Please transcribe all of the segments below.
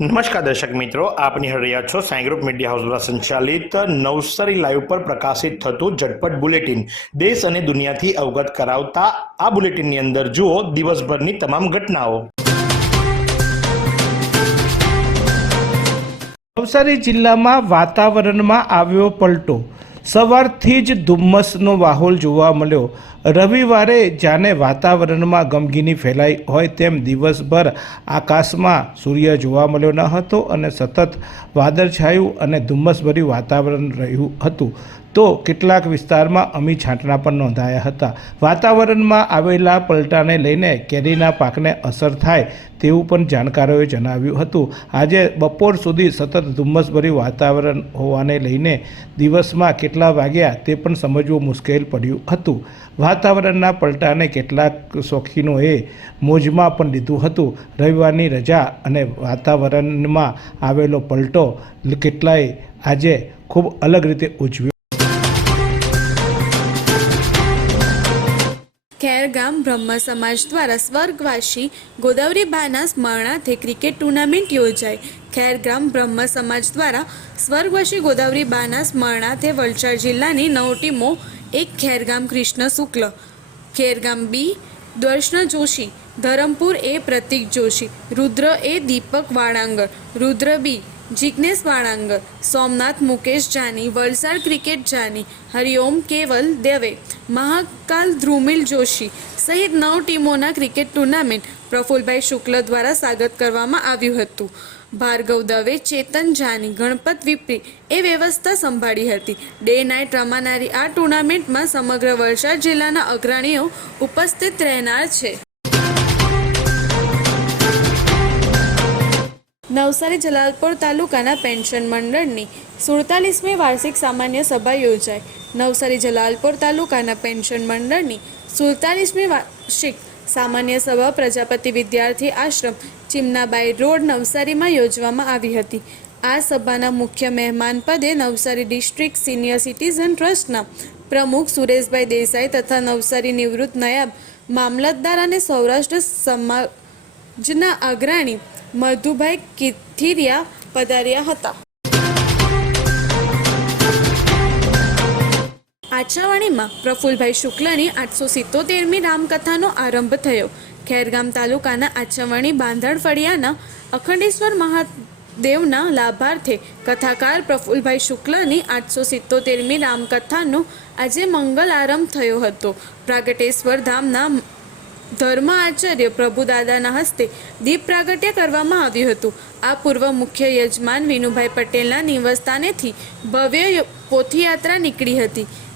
નમસ્કાર દર્શક મિત્રો, આપ નિહાળી છો સાંઈ ગ્રુપ મીડિયા હાઉસ દ્વારા સંચાલિત નવસારી લાઈવ પર પ્રકાશિત થતું ઝટપટ બુલેટિન. દેશ અને દુનિયાથી અવગત કરાવતા આ બુલેટિનની અંદર જુઓ દિવસભરની તમામ ઘટનાઓ. નવસારી જિલ્લામાં વાતાવરણમાં આવ્યો પલટો. સવારથી જ ધુમ્મસનો માહોલ જોવા મળ્યો. રવિવારે જાણે વાતાવરણમાં ગમગીની ફેલાઈ હોય તેમ દિવસભર આકાશમાં સૂર્ય જોવા મળ્યો ન હતો અને સતત વાદળછાયું અને ધુમ્મસભર્યું વાતાવરણ રહ્યું હતું. તો કેટલાક વિસ્તારમાં અમી છાંટણા પણ નોંધાયા હતા. વાતાવરણમાં આવેલા પલટાને લઈને કેરીના પાકને અસર થાય તેવું પણ જાણકારોએ જણાવ્યું હતું. આજે બપોર સુધી સતત ધુમ્મસભર્યું વાતાવરણ હોવાને લઈને દિવસમાં કેટલા વાગ્યા તે પણ સમજવું મુશ્કેલ પડ્યું હતું. વાતાવરણના પલટાને કેટલાક શોખીનોએ મોજમાં પણ લીધું હતું. રવિવારની રજા અને વાતાવરણમાં આવેલો પલટો કેટલાય આજે ખૂબ અલગ રીતે ઉજવ્યો. ખેરગામ બ્રહ્મ સમાજ દ્વારા સ્વર્ગવાસી ગોદાવરીબાના સ્મરણાર્થે ક્રિકેટ ટુર્નામેન્ટ યોજાઈ ખેરગામ બ્રહ્મ સમાજ દ્વારા સ્વર્ગવાસી ગોદાવરીબાના સ્મરણાર્થે વલસાડ જિલ્લાની નવ ટીમો, એક Khergam Krishna Shukla Khergam B Darshan Joshi, Dharampur A Pratik Joshi, Rudra A Deepak Valangar Rudra B Jignesh Valangar Somnath Mukesh Jani, Valsad cricket Jani, Hariom Keval Dave, Mahakal Dhrumil Joshi સહિત નવ ટીમોના cricket tournament Prafulbhai Shukla દ્વારા સ્વાગત કરવામાં આવ્યું હતું. ભાર્ગવ દવે ચેતન જાની, ગણપત વિપરી એ વ્યવસ્થા સંભાળી હતી. ડે નાઇટ રમાનારી આ ટુર્નામેન્ટમાં સમગ્ર વલસાડ જિલ્લાના અગ્રણીઓ ઉપસ્થિત રહેનાર છે. નવસારી જલાલપોર તાલુકાના પેન્શન મંડળની સુડતાલીસમી વાર્ષિક સામાન્ય સભા યોજાઈ. નવસારી જલાલપોર તાલુકાના પેન્શન મંડળની સુડતાલીસમી વાર્ષિક સામાન્ય સભા પ્રજાપતિ વિદ્યાર્થી આશ્રમ ચિમનાબાઈ રોડ નવસારીમાં યોજવામાં આવી હતી. આ સભાના મુખ્ય મહેમાન પદે નવસારી ડિસ્ટ્રિક્ટ સિનિયર સિટીઝન ટ્રસ્ટના પ્રમુખ સુરેશભાઈ દેસાઈ તથા નવસારી નિવૃત્ત નાયબ મામલતદાર અને સૌરાષ્ટ્ર સમાજના અગ્રણી મધુભાઈ કિથિરિયા પધાર્યા હતા. આચાવાણીમાં પ્રફુલભાઈ શુક્લની આઠસો સિત્તોતેરમી રામકથાનો આરંભ થયો. ખેરગામ તાલુકાના આચવણી બાંધણ ફળિયાના અખંડેશ્વર મહાદેવના લાભાર્થે કથાકાર પ્રફુલભાઈ શુક્લની આઠસો સિત્તોતેરમી રામકથાનો આજે મંગલ આરંભ થયો હતો. પ્રાગટેશ્વર ધામના ધર્મ આચાર્ય પ્રભુદાદાના હસ્તે દીપ પ્રાગટ્ય કરવામાં આવ્યું હતું. આ પૂર્વ મુખ્ય યજમાન વિનુભાઈ પટેલના નિવસ્થાનેથી ભવ્ય પોથીયાત્રા નીકળી હતી.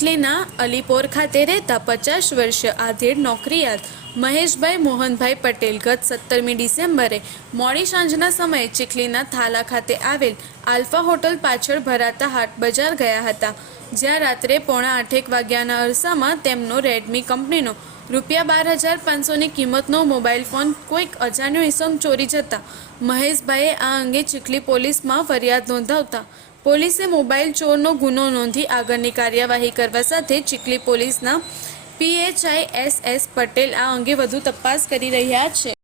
ચીખલીના અલીપોર ખાતે રહેતા પચાસ વર્ષીય આધેડ નોકરિયાત મહેશભાઈ મોહનભાઈ પટેલ ગત સત્તરમી ડિસેમ્બરે મોડી સાંજના સમયે ચીખલીના થાલા ખાતે આવેલ આલ્ફા હોટલ પાછળ ભરાતા હાટ બજાર ગયા હતા. જ્યાં રાત્રે પોણા આઠેક વાગ્યાના અરસામાં તેમનો રેડમી કંપનીનો રૂપિયા બાર હજાર પાંચસોની કિંમતનો મોબાઈલ ફોન કોઈક અજાણ્યો ઇસમ ચોરી જતા. મહેશભાઈએ આ અંગે ચીખલી પોલીસમાં ફરિયાદ નોંધાવતા. પોલીસે મોબાઈલ ચોરનો ગુનો નોંધી આગળની કાર્યવાહી કરવા સાથે ચીખલી પોલીસના પીએચઆઈ એસ એસ પટેલ આ અંગે વધુ તપાસ કરી રહ્યા છે.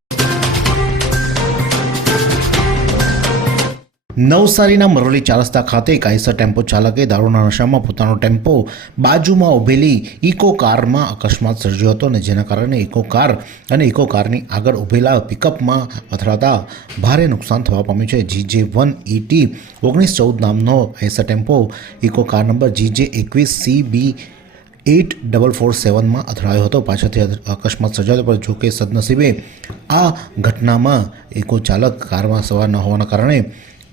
નવસારીના મરોલી ચાર રસ્તા ખાતે કાયસર ટેમ્પો ચાલકે દારૂના નશામાં પોતાનો ટેમ્પો બાજુમાં ઊભેલી ઇકો કારમાં અકસ્માત સર્જ્યો હતો અને જેના કારણે ઇકો કાર અને ઇકો કારની આગળ ઊભેલા પિકઅપમાં અથડાતા ભારે નુકસાન થવા પામ્યું છે. જીજે વન ઇટી ઓગણીસ ચૌદ નામનો કાયસર tempo Eco car number GJ એકવીસ C B eight double four સેવનમાં અથડાયો હતો. પાછળથી અકસ્માત સર્જાયો પણ જો કે સદનસીબે આ ઘટનામાં ઇકો ચાલક કારમાં સવાર ન હોવાના કારણે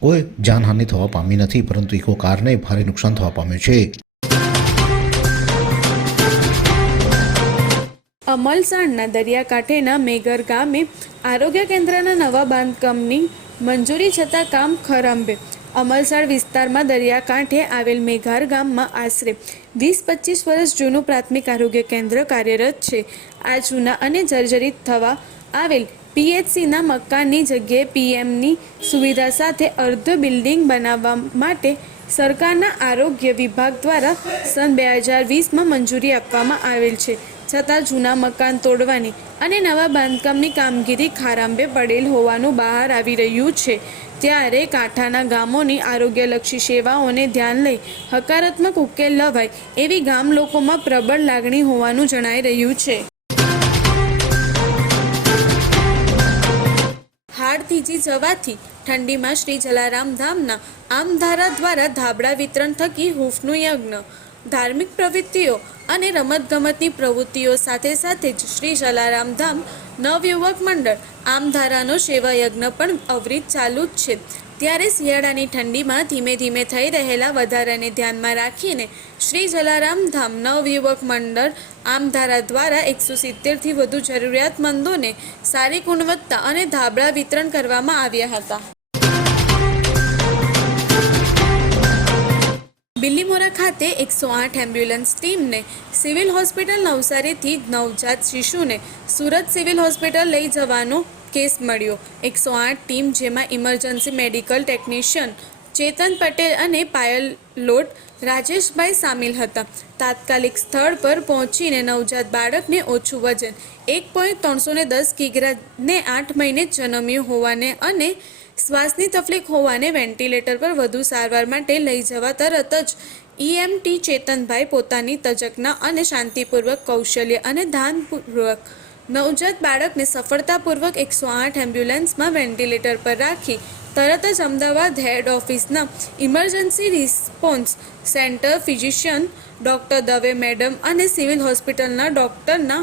કોઈ જાનહાનિ થવા પામી નથી, પરંતુ ઇકો કારને ભારે નુકસાન થવા પામ્યું છે. અમલસાડના દરિયાકાંઠેના મેઘર ગામે આરોગ્ય કેન્દ્રના નવા બાંધકામની મંજૂરી છતાં કામ ખરંભે. અમલસાડ વિસ્તારમાં દરિયાકાંઠે આવેલ મેઘાર ગામમાં આશરે વીસ પચીસ વર્ષ જૂનું પ્રાથમિક આરોગ્ય કેન્દ્ર કાર્યરત છે. આ જૂના અને જર્જરિત થવા આવેલ પીએચસીના મકાનની જગ્યાએ પીએમની સુવિધા સાથે અર્ધ બિલ્ડિંગ બનાવવા માટે સરકારના આરોગ્ય વિભાગ દ્વારા સન બે હજાર વીસમાં મંજૂરી આપવામાં આવેલ છે. છતાં જૂના મકાન તોડવાની અને નવા બાંધકામની કામગીરી ખારાંબે પડેલ હોવાનું બહાર આવી રહ્યું છે. ત્યારે કાંઠાના ગામોની આરોગ્યલક્ષી સેવાઓને ધ્યાન લઈ હકારાત્મક ઉકેલ લવાય એવી ગામ લોકોમાં પ્રબળ લાગણી હોવાનું જણાઈ રહ્યું છે. હાડ થીજી જવાથી ઠંડીમાં શ્રી જલારામ ધામના આમધારા દ્વારા ધાબળા વિતરણ થકી હૂફનું યજ્ઞ. ધાર્મિક પ્રવૃત્તિઓ અને રમતગમતની પ્રવૃત્તિઓ સાથે સાથે જ શ્રી જલારામ ધામ નવયુવક મંડળ આમધારાનો સેવા યજ્ઞ પણ અવિરત ચાલુ જ છે. ત્યારે શિયાળાની ઠંડીમાં ધીમે ધીમે થઈ રહેલા વધારાને ધ્યાનમાં રાખીને શ્રી જલારામ ધામ નવયુવક મંડળ આમધારા દ્વારા એકસો સિત્તેરથી વધુ જરૂરિયાતમંદોને સારી ગુણવત્તા અને ધાબળા વિતરણ કરવામાં આવ્યા હતા. બિલ્લીમોરા ખાતે એકસો આઠ એમ્બ્યુલન્સ ટીમને સિવિલ હોસ્પિટલ નવસારીથી નવજાત શિશુને સુરત સિવિલ હોસ્પિટલ લઈ જવાનો કેસ મળ્યો. એકસો આઠ ટીમ જેમાં emergency medical technician Chetan Patel અને પાયલોટ રાજેશભાઈ સામેલ હતા. તાત્કાલિક સ્થળ પર પહોંચીને નવજાત બાળકને ઓછું વજન, એક પોઈન્ટ ત્રણસો ને દસ કિગ્રાને આઠ મહિને જન્મ્યું હોવાને અને શ્વાસની તકલીફ હોવાને વેન્ટિલેટર પર વધુ સારવાર માટે લઈ જવા તરત જ ઈએમટી ચેતનભાઈ પોતાની તજજ્ઞા અને શાંતિપૂર્વક કૌશલ્ય અને ધાનપૂર્વક નવજાત બાળકને સફળતાપૂર્વક એકસો આઠ એમ્બ્યુલન્સમાં વેન્ટિલેટર પર રાખી તરત જ અમદાવાદ હેડ ઓફિસના emergency response centre physician, doctor Dave madam અને સિવિલ હોસ્પિટલના ડૉક્ટરના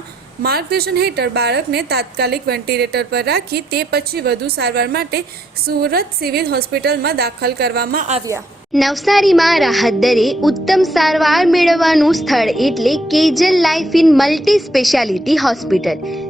માર્ગદર્શન હેઠળ બાળકને તાત્કાલિક વેન્ટિલેટર પર રાખી તે પછી વધુ સારવાર માટે સુરત સિવિલ હોસ્પિટલમાં દાખલ કરવામાં આવ્યા. નવસારીમાં રાહત દરે ઉત્તમ સારવાર મેળવવાનું સ્થળ એટલે Kejal life in multi speciality hospital.